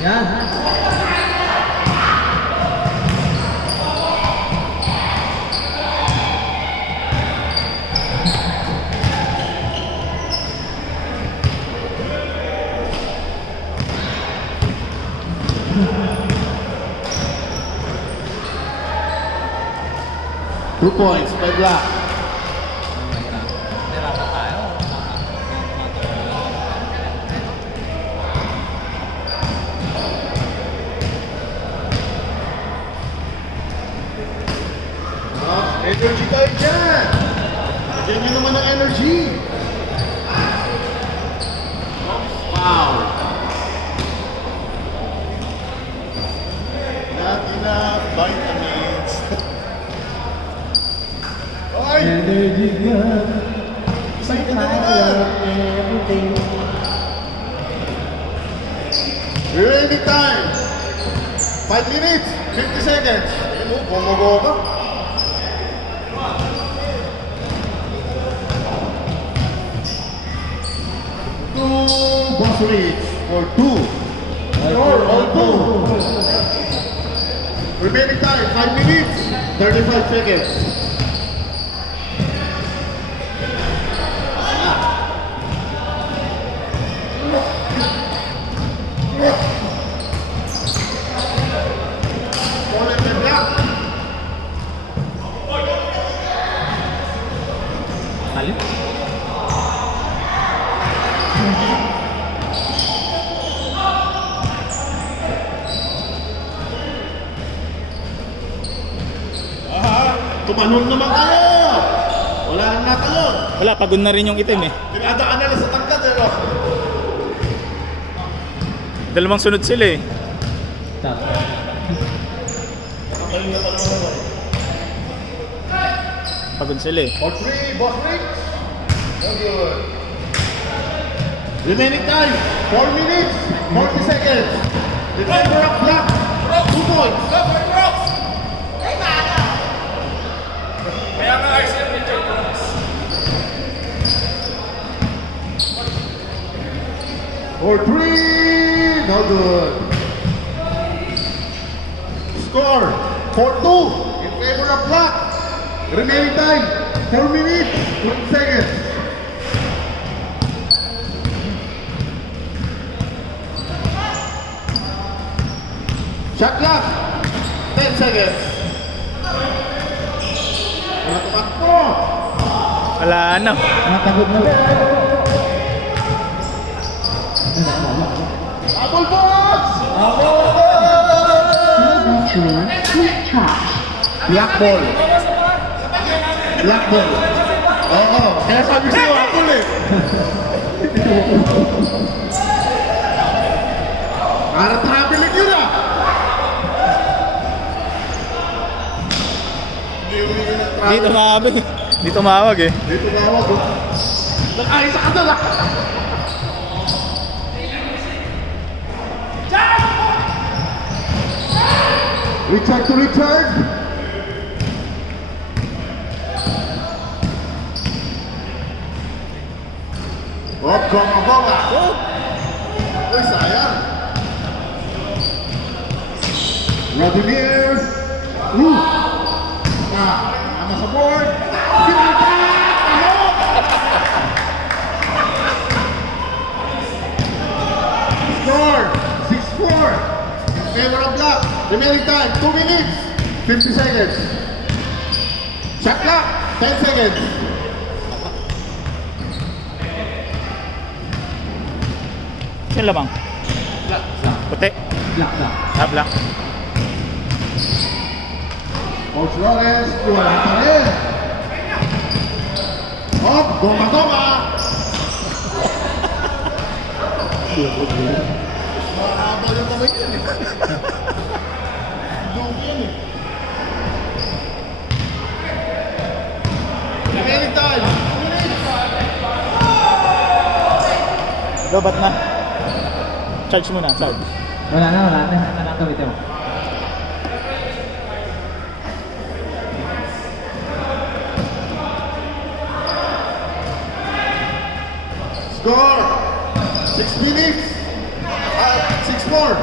Yan. Two points by Black. Energy tayo dyan! Bigyan nyo naman ng energy! Wow! Not enough vitamins! Oy! Energy nga. Excited na naman! Ready time! 5 minutes! 50 seconds! Ayun mo, bumugo ka! Boss reach for 2. Score all 2. Remaining time 5 minutes 35 seconds. Alin? Tumalon naman kayo! Wala nang natalon! Wala, pagod na rin yung itim eh. Dinadaan na lang sa tangkad eh, no? Dalawang sunod sila eh. Stop. Pagod sila eh. For 3, boss Rick. No good. Remaining time, 4 minutes, 40 seconds. Defender of Black, 2 points. Kaya nga RCM medyo points. For 3, no good. Score, 4-2 in favor of Black. Remaining time, 4 minutes, 20 seconds. Shot clock, 10 seconds. Tumakbo! Wala na. Nakagod na ba? Double box! Black ball. Black ball. Oo, kaya sabi sa'yo, apple eh. Para traveling yun ah. Dito tumawag. Dito tumawag eh. Dito tumawag oh. Nag-ayos ka na lang. Richard to Richard. Hop, goma. Uy, sayang. Vladimir. Ano sa board? Score 6-4 in favor of Black. Remaining time 2 minutes 50 seconds. Shot clock 10 seconds. Saan labang? Black. Puti. Black. Ah, black. Coach Lawrence, wala pa rin. Hop, goma. Mahaba yung kamay yan eh. Dogi yan eh. Remaining time. Lobat na. Charge muna, charge. Wala na. Anak kami ito. Score 6 minutes. 6 6-4.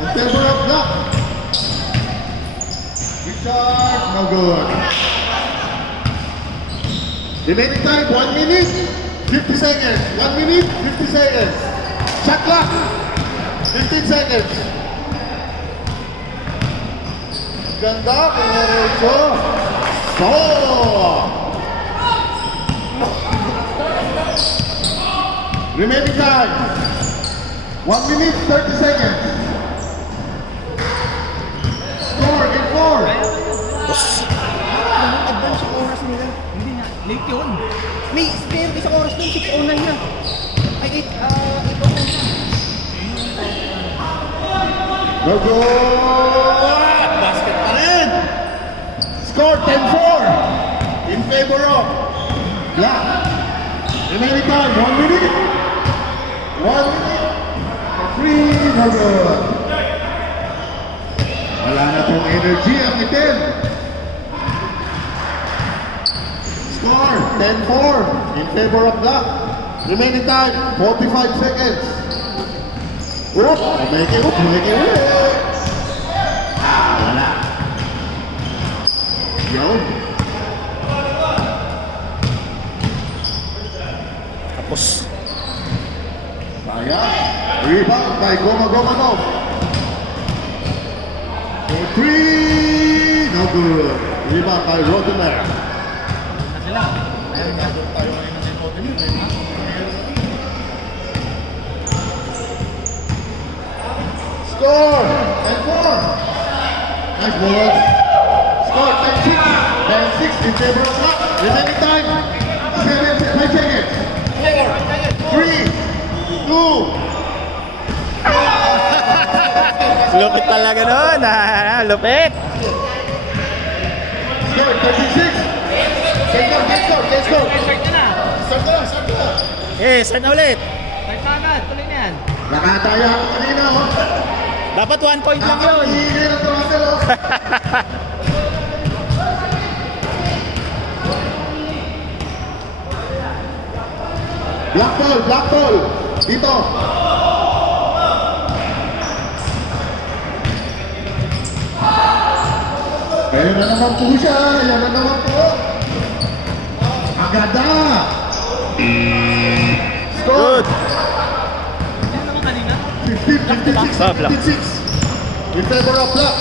In favor of block. Richard, no good. Remaining time, 1 minute, 50 seconds. 1 minute, 50 seconds. Shot clock, 15 seconds. Ganda, Pinerecho. So, remaining time, 1 minute, 30 seconds. Score in 4. Advance yung oras nila. Hindi na. Late yun. May spare isang oras na 6:09 na. Ay, 8:09 na. No good! Basket pa rin! Score 10-4 in favor of Black. Remaining time, 1 minute. 1 minute. Free, no good. Wala na tong energy ang itim. Score 10-4 in favor of Black. Remaining time, 45 seconds. Umeke ulit. Wala. Yun. Tapos. Sayang. Rebound by Gomagomanov. For 3. No good. Rebound by Rodemer. Score 10-4. Nice ball. Score 10-6. 10-6 in favor of Black. Remaining time 5 seconds. 3, 2. Lupit talaga nun. Lupit. Score 36. Let's go. Start na. Eh, saan na ulit? Start na agad. Tuloy na yan. Nakataya ako kanina, oh. Dapat 1 point lang yun. Nakakahihigay ng tumagal, oh. Black ball. Dito. Ayan na naman po siya. Ayan na naman po. Agada. Score. Good. Ano naman kanina? 56. In favor of Black.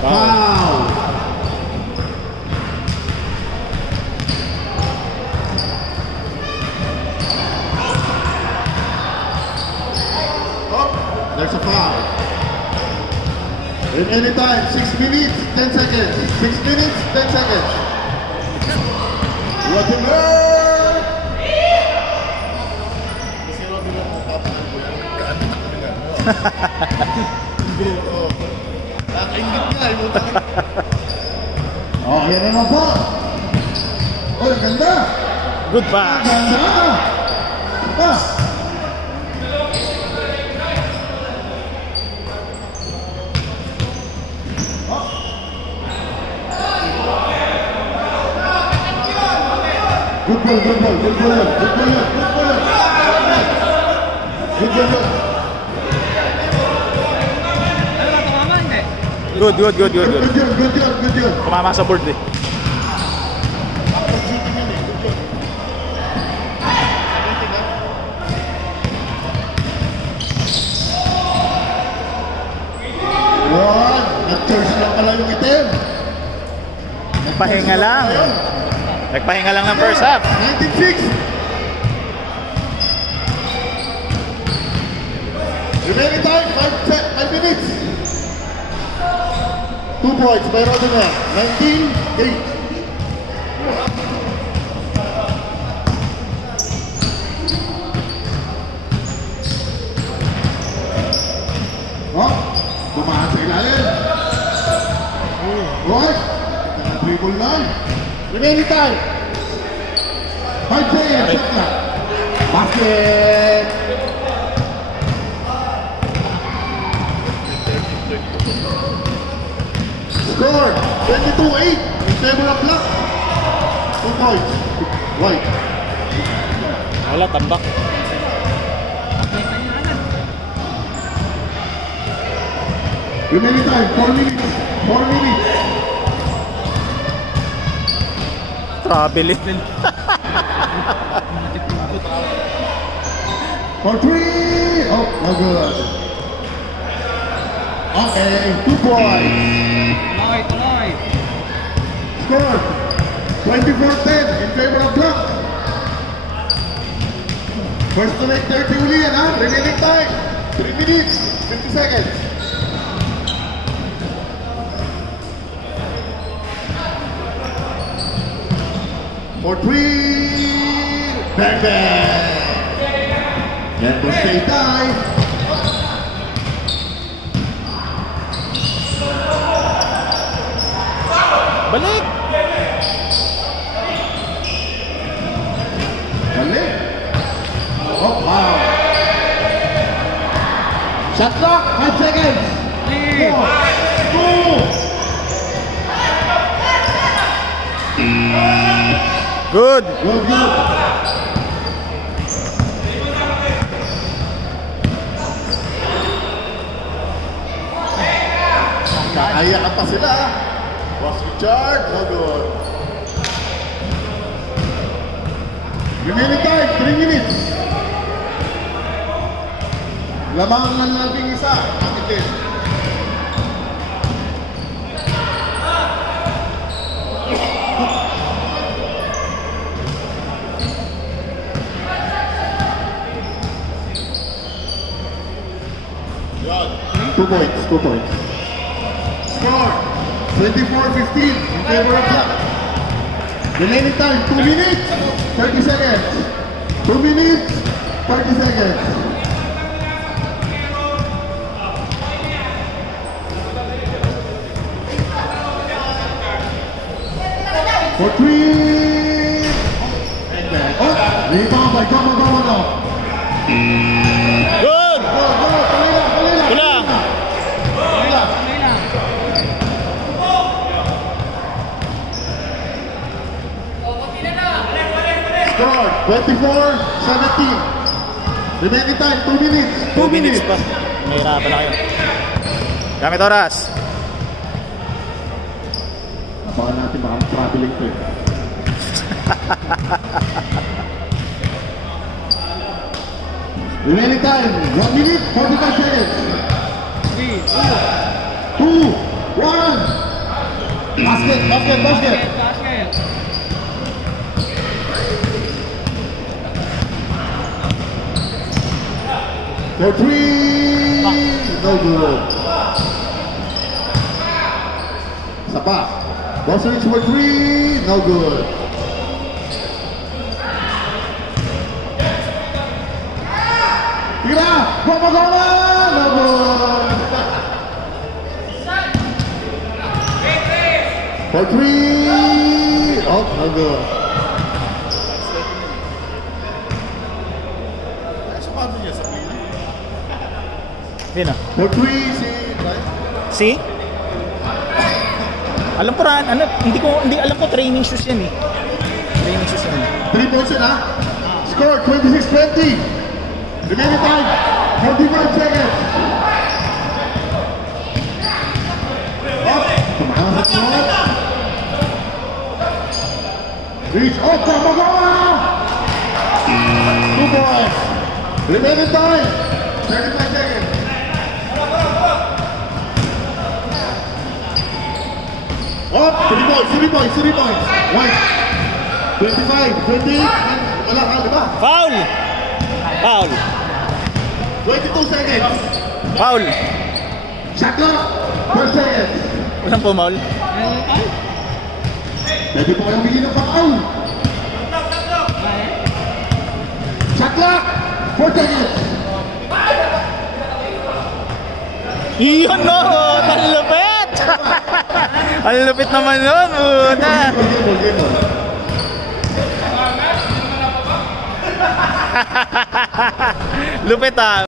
Wow. Oh, there's a foul. In any time, 6 minutes, 10 seconds. 6 minutes, 10 seconds. Rodemer! Oh, yan naman po. Oh, ganda. Good pass. Ganda. Ah. Good ball. Ano ba? Tumama? Hindi. Good. Good yun. Tumama sa board eh. Yun. Nag-charge lang pala yung itim. Nagpahinga lang. Nagpahinga lang ng first half. 96. Remaining time, 5 minutes. 2 points, meron din na. 19-8. Oh, dumaan sa ilalim. Right. Dribble line. Remaining time. 5 seconds. Shot clock. Basket. Score 22-8 in favor of Black. 2 points. Right. Wala, tambak. Remaining time, 4 minutes. 4 minutes. Travel eh. For 3. Oh, no good. Okay, 2 points. Tuloy. Score 24-10 in favor of Black. First to make 30 uli yan, ha? Remaining time 3 minutes, 50 seconds. For 3. Bang bang. And the stay tie. Balik! Balik. Oh, wow. Shot clock, 5 seconds. 4, 2. Good! Good, good. Kakayakan pa sila. Was Richard, no good. Remaining time, 3 minutes. Lamang ng labing isa. Bakit din? Yan. 2 points, 2 points. Score 24-15 in favor of Black. Remaining time 2 minutes 30 seconds. 2 minutes 30 seconds. For 3. Oh, rebound by Goma. Good! Wala! Score 24-17. Remaining time 2 minutes. 2 minutes pa. Mahirapan na kayo. Gamit oras. Abangan natin baka traveling to eh. Remaining time 1 minute 45 seconds. 3, 2, 1. Basket. For 3. No good. Sapa. Boswich for 3. No good. Tira. Goma. No good. For 3. Oh, no good. Sino? For 3. See? Alam ko rin, hindi alam ko training shoes yan eh. Training shoes yan. 3 points yun, ha? Score 26-20. Remaining time 45 seconds. Up. Tumakas at shot. Reach. Oh, Goma. 2 points. Remaining time 35 seconds. Up. 3 points. Right. 25, 20, and wala ka, di ba? Foul! 22 seconds. Foul! Shot clock, 12 seconds. Walang pumaul. Pwede po kayong bigyan ng foul. Shot clock, 4 seconds. Iyon no! Ang lupit! Ang lupit naman nun! Puta! Game ball. Lupit ah!